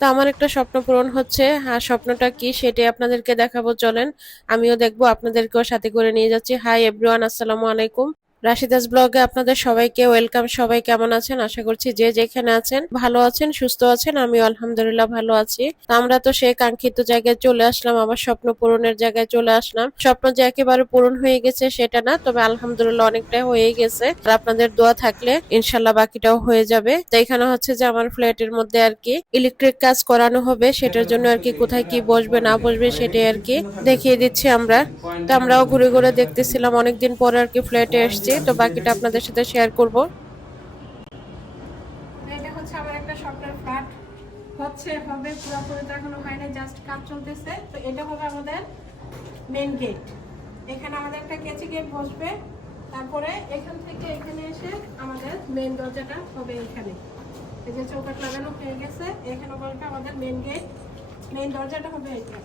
তো আমার একটা স্বপ্ন পূরণ হচ্ছে, আর স্বপ্নটা কি সেটাই আপনাদেরকে দেখাবো, চলেন আমিও দেখবো, আপনাদেরকেও সাথে করে নিয়ে যাচ্ছি। হাই এভরিওয়ান, আসসালামু আলাইকুম। রাশিদাস ব্লগে আপনাদের সবাইকে ওয়েলকাম। সবাই কেমন আছেন? আশা করছি যে যেখানে আছেন ভালো আছেন, সুস্থ আছেন। আমিও আলহামদুলিল্লাহ ভালো আছি। তো আমরা তো সেই কাঙ্ক্ষিত জায়গায় চলে আসলাম, আমার স্বপ্ন পূরণের জায়গায় চলে আসলাম। স্বপ্ন যে একেবারে পূরণ হয়ে গেছে সেটা না, তবে আলহামদুলিল্লাহ অনেকটাই হয়ে গেছে। আর আপনাদের দোয়া থাকলে ইনশাল্লাহ বাকিটাও হয়ে যাবে। তো এখানে হচ্ছে যে আমার ফ্ল্যাটের মধ্যে আর কি ইলেকট্রিক কাজ করানো হবে, সেটার জন্য আর কি কোথায় কি বসবে না বসবে সেটাই আর কি দেখিয়ে দিচ্ছি আমরা। তো আমরাও ঘুরে ঘুরে দেখতেছিলাম, অনেকদিন পরে আর কি ফ্ল্যাটে এসেছি, তো বাকিটা আপনাদের সাথে শেয়ার করব। এটা হচ্ছে আমার একটা স্বপ্নের ফ্ল্যাট, হবে পুরোপুরি তো এখনো হয় না, জাস্ট কাজ চলতেছে। তো এটা হবে আমাদের মেইন গেট। এখানে আমাদের একটা কেচি গেট বসবে, তারপরে এখান থেকে এখানে এসে আমাদের মেইন দরজাটা হবে এখানে। এই যে চৌকাঠ লাগানো হয়ে গেছে, এখানে বলবে আমাদের মেইন গেট। মেইন দরজাটা হবে এটা।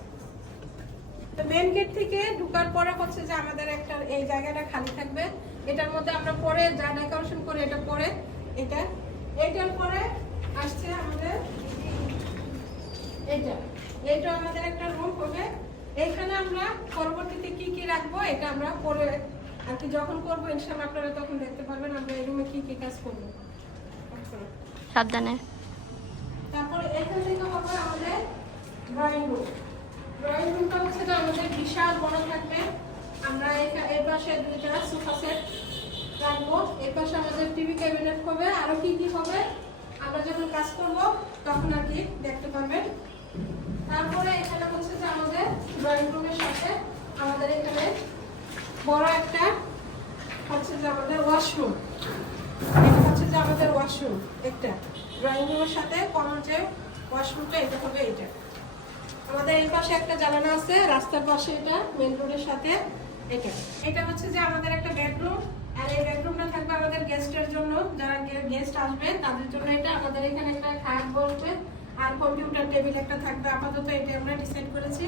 তো মেইন গেট থেকে ঢোকার পরে হচ্ছে যে আমাদের একটা এই জায়গাটা খালি থাকবে, এটার মধ্যে আমরা পরে যা ডেকোরেশন করে এটা পরে এটা এইটার পরে আসছে আমাদের এটা। এইটা আমাদের একটা রুম হবে। এখানে আমরা পরবর্তীতে কি কি রাখবো এটা আমরা পরে আর কি যখন করবো ইনশাআল্লাহ আপনারা তখন দেখতে পারবেন আমরা এই রুমে কি কি কাজ করবো। সাবধানে। তারপরে এখান থেকে হবে আমাদের ড্রয়িং রুম। ড্রয়িং রুমটা হচ্ছে যে আমাদের বিশাল বড় থাকবে। আমরা এই পাশে দুইটা সোফা সেট রাখবো, এই পাশে আমাদের টিভি ক্যাবিনেট হবে, আরো কি কি হবে আমরা যখন কাজ করব তখন আর কি দেখতে পারবেন। তারপরে এখানে হচ্ছে যে আমাদের ড্রয়িং রুমের সাথে আমাদের এখানে বড় একটা হচ্ছে যে আমাদের ওয়াশরুম। এটা হচ্ছে যে আমাদের ওয়াশরুম একটা, ড্রয়িং রুমের সাথে কমন যে ওয়াশরুমটা এটা হবে এটা। আমাদের এই পাশে একটা জানালা আছে রাস্তার পাশে, এটা মেইন রোডের সাথে এটা। এটা হচ্ছে যে আমাদের একটা বেডরুম, আর এই বেডরুমটা থাকবে আমাদের গেস্টের জন্য, যারা গেস্ট আসবে তাদের জন্য। এটা আমাদের এখানে একটা খাট বসবে আর কম্পিউটার টেবিল একটা থাকবে, আপাতত এটা আমরা ডিসাইড করেছি।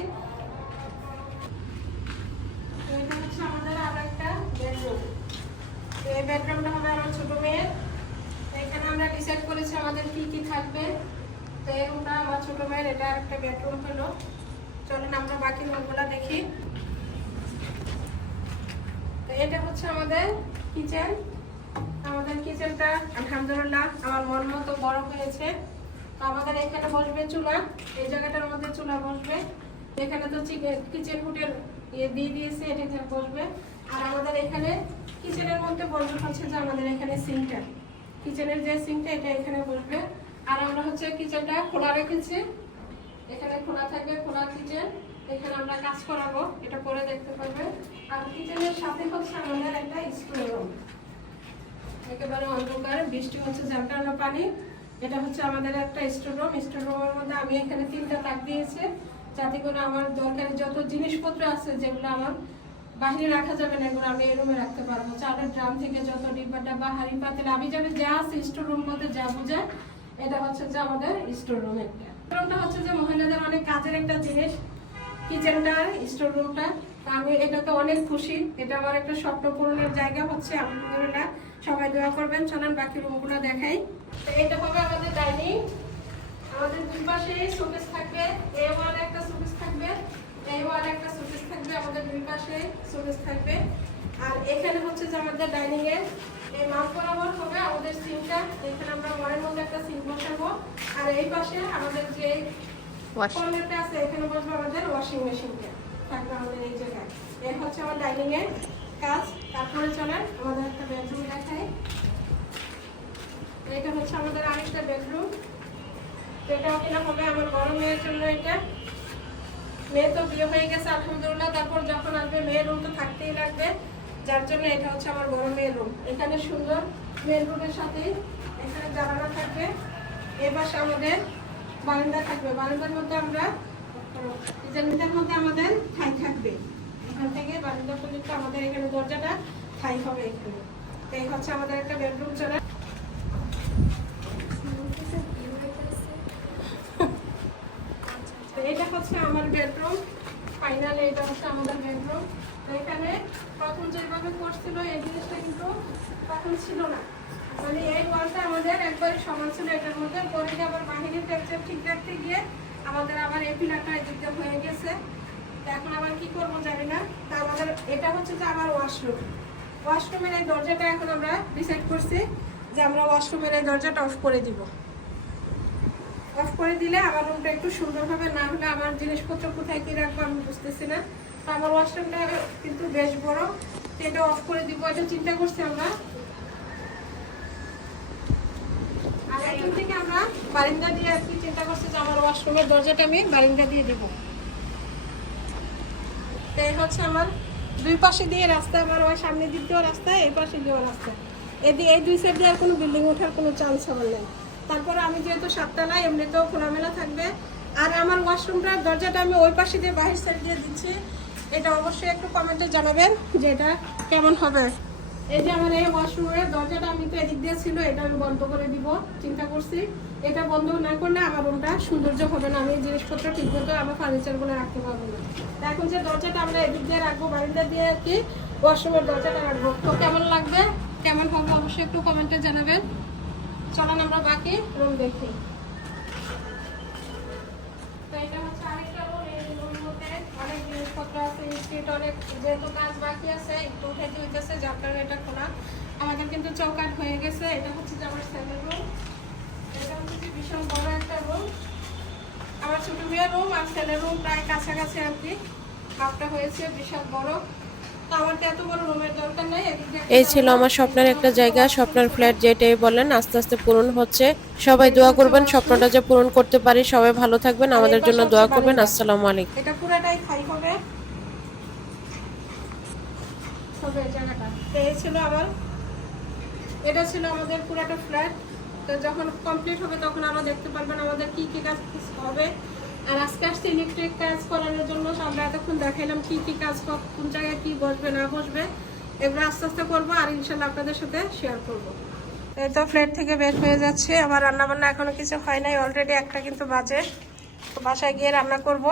এটা হচ্ছে আমাদের আরো একটা বেডরুম। এই বেডরুমটা হবে আমার ছোট মেয়ের। এখানে আমরা ডিসাইড করেছি আমাদের কি কি থাকবে। তো এই রুমটা আমার ছোট মেয়ের, এটা একটা বেডরুম হলো। চলুন আমরা বাকি রুমগুলো দেখি। তো এটা হচ্ছে আমাদের কিচেন। আমাদের কিচেনটা আলহামদুলিল্লাহ আমার মন মতো বড় হয়েছে। তো আমাদের এখানে বসবে চুলা, এই জায়গাটার মধ্যে চুলা বসবে। এখানে তো কিচেন হুডের দিয়ে দিয়েছে, এটা বসবে। আর আমাদের এখানে কিচেনের মধ্যে বসবে হচ্ছে যে আমাদের এখানে সিঙ্কটা, কিচেনের যে সিঙ্কটা এটা এখানে বসবে। আর আমরা হচ্ছে কিচেনটা খোলা রেখেছি, এখানে খোলা থাকবে, খোলা কিচেন। এখানে আমরা কাজ করাবো, এটা পরে দেখতে পারবে। আর কিচেনের সাথে হচ্ছে আমাদের একটা স্টোর রুম, একেবারে অন্ধকার, বৃষ্টি হচ্ছে যার কারণে পানি। এটা হচ্ছে আমাদের একটা স্টোর রুম। স্টোর রুমের মধ্যে আমি এখানে 3টা তাক দিয়েছি, যাতে করে আমার দরকারি যত জিনিসপত্র আছে যেগুলো আমার বাহিরে রাখা যাবে না, এগুলো আমি এই রুমে রাখতে পারবো। চালের ড্রাম থেকে যত ডিব্বা ডাব্বা হাঁড়ি পাতিল আবি যাবে যা আছে স্টোর রুম মধ্যে যা বোঝায়, এটা হচ্ছে যে আমাদের স্টোর রুম। একটা হচ্ছে যে মহিলাদের অনেক কাজের একটা জিনিস কিচেনটা, স্টোর রুমটা। আমি এটাতে অনেক খুশি, এটা আমার একটা স্বপ্ন পূরণের জায়গা হচ্ছে আলহামদুলিল্লাহ। সবাই দোয়া করবেন। চলেন বাকি রুমগুলো দেখাই। তো এটা হবে আমাদের ডাইনিং। আমাদের দুই পাশে শোকেস থাকবে, এই ওয়ালে একটা শোকেস থাকবে, এই ওয়ালে একটা শোকেস থাকবে, আমাদের দুই পাশে শোকেস থাকবে। আর এখানে হচ্ছে যে আমাদের ডাইনিং এর এই মাপ বরাবর হবে আমাদের সিঙ্কটা, এখানে আমরা ওয়ালের মধ্যে একটা সিঙ্ক বসাবো। আর এই পাশে আমাদের যে কর্নারটা আছে এখানে বসবে আমাদের ওয়াশিং মেশিনটা থাকবে আমাদের এই জায়গায়। এই হচ্ছে আমার ডাইনিং এর কাজ। তারপরে চলেন আমাদের একটা বেডরুম দেখাই। এটা হচ্ছে আমাদের আরেকটা বেডরুম, যেটা কিনা হবে আমার বড় মেয়ের জন্য। এটা মেয়ে তো বিয়ে হয়ে গেছে আলহামদুলিল্লাহ, তারপর যখন আসবে মেয়ের রুম তো থাকতেই লাগবে, যার জন্য এটা হচ্ছে আমার বড় মেয়ের রুম। এখানে সুন্দর মেয়ের রুমের সাথে এখানে জানালা থাকবে, এ পাশে আমাদের বারান্দা থাকবে। বারান্দার মধ্যে আমরা কিচেনের মধ্যে আমাদের ঠাই থাকবে, এখান থেকে বারান্দা পর্যন্ত আমাদের এখানে দরজাটা ঠাই হবে এখানে। তো এই হচ্ছে আমাদের একটা বেডরুম। চলে এটা হচ্ছে আমার বেডরুম, ফাইনালি এটা হচ্ছে আমাদের বেডরুম। তো এখানে প্রথম যেভাবে করছিল এই জিনিসটা কিন্তু তখন ছিল না, মানে এই ওয়ালটা আমাদের একবারই সমান ছিল এটার মধ্যে, পরে গিয়ে আবার বাহিরের টেক্সচার ঠিক রাখতে গিয়ে আমাদের আবার এই পিলারটা এদিকটা হয়ে গেছে। তো এখন আবার কি করব জানি না। তা আমাদের এটা হচ্ছে যে আমার ওয়াশরুম, ওয়াশরুমের এই দরজাটা এখন আমরা ডিসাইড করছি যে আমরা ওয়াশরুমের এই দরজাটা অফ করে দিব। অফ করে দিলে আমার রুমটা একটু সুন্দর হবে, না হলে আমার জিনিসপত্র কোথায় কি রাখবো আমি বুঝতেছি না। তো আমার ওয়াশরুমটা কিন্তু বেশ বড়, তো এটা অফ করে দিব, এটা চিন্তা করছি আমরা। আর এখন থেকে আমরা বারান্দা দিয়ে আর কি চিন্তা করছি যে আমার ওয়াশরুমের দরজাটা আমি বারান্দা দিয়ে দিব। তো এই হচ্ছে আমার দুই পাশে দিয়ে রাস্তা, আমার ওই সামনের দিক দিয়েও রাস্তা, এই পাশে দিয়েও রাস্তা। এই দুই সাইড দিয়ে আর কোনো বিল্ডিং ওঠার কোনো চান্স আমার নেই। তারপরে আমি যেহেতু 7 তলায়, এমনিতেও খোলামেলা থাকবে। আর আমার ওয়াশরুমটার দরজাটা আমি ওই পাশে দিয়ে বাহির সাইড দিয়ে দিচ্ছি। এটা অবশ্যই একটু কমেন্টে জানাবেন যে এটা কেমন হবে। এই যে আমার এই ওয়াশরুমের দরজাটা আমি তো এদিক দিয়ে ছিল, এটা আমি বন্ধ করে দিব চিন্তা করছি। এটা বন্ধ না করলে আমার রুমটা সৌন্দর্য হবে না, আমি জিনিসপত্র ঠিক মতো আমার ফার্নিচারগুলো রাখতে পারবো না। তো এখন যে দরজাটা আমরা এদিক দিয়ে রাখবো, বারান্দা দিয়ে আর কি ওয়াশরুমের দরজাটা রাখবো, তো কেমন লাগবে কেমন হবে অবশ্যই একটু কমেন্টে জানাবেন। চলেন আমরা বাকি রুম দেখি। তো এটা হচ্ছে আরেকটা রুম, এই রুমের মধ্যে অনেক জিনিসপত্র আছে, স্ট্রিট অনেক যেহেতু কাজ বাকি আছে একটু উঠাইতে হইতেছে, যার কারণে এটা খোলা। আমাদের কিন্তু চৌকাট হয়ে গেছে। এটা হচ্ছে যে আমার সেভেন রুম, এটা হচ্ছে যে ভীষণ বড় একটা রুম। আমার ছোট মেয়ের রুম আর ছেলের রুম প্রায় কাছাকাছি আর কি, মাপটা হয়েছে বিশাল বড়। তো আমার তো এত বড় রুমের দরকার নেই। এই ছিল আমার স্বপ্নের একটা জায়গা, স্বপ্নের ফ্ল্যাট যেটাই বলেন, আস্তে আস্তে পূরণ হচ্ছে। সবাই দোয়া করবেন স্বপ্নটা যে পূরণ করতে পারি। সবাই ভালো থাকবেন, আমাদের জন্য দোয়া করবেন। আসসালামু আলাইকুম। এটা পুরোটাই খাই হবে জায়গাটা। তো এই ছিল আবার, এটা ছিল আমাদের পুরোটা ফ্ল্যাট। তো যখন কমপ্লিট হবে তখন আরো দেখতে পারবেন আমাদের কি কি কাজ হবে। আর আজকে আসছে ইলেকট্রিক কাজ করানোর জন্য, আমরা এতক্ষণ দেখাইলাম কি কি কাজ কোন জায়গায় কি বসবে না বসবে, এগুলো আস্তে আস্তে করবো আর ইনশাল্লাহ আপনাদের সাথে শেয়ার করবো। এই তো ফ্ল্যাট থেকে বের হয়ে যাচ্ছে। আমার রান্না বান্না এখনো কিছু হয় নাই, অলরেডি 1টা কিন্তু বাজে। তো বাসায় গিয়ে রান্না করব।